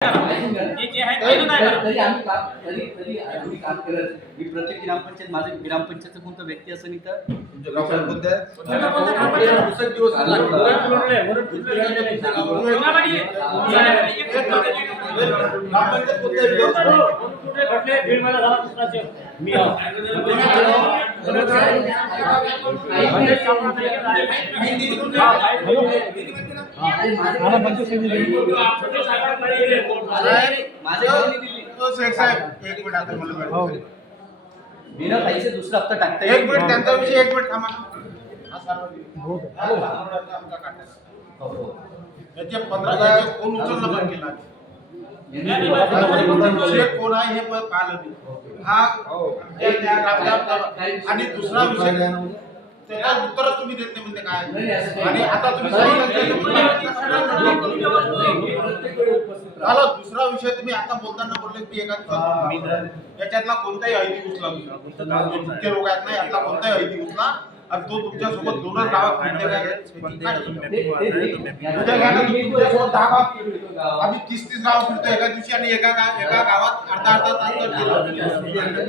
तरी आम्ही काम करत मी प्रत्येक ग्रामपंचायत माझे ग्रामपंचायतचं कोणतं व्यक्ती असं नाही तर बिना पैसे दुसरा हप्ता टाकता एक मिनिट त्यांचा विषय एक मिनिट थांबा याचे 15 कोण उचललं बंद केला कोण आहे हे पण पाहिलं नाही हा आणि दुसरा विषय त्याला उत्तरच तुम्ही देत नाही म्हणजे काय आणि आता तुम्ही झालं दुसरा विषय तुम्ही आता बोलताना बोलले की एका याच्यातला कोणताही ऐती उचला मुख्य लोक आहेत ना यातला कोणताही ऐती उचला आणि तो तुमच्या सोबत दोनच गावात आम्ही 30 गाव फिरतो एका दिवशी आणि एका गावात अर्धा तास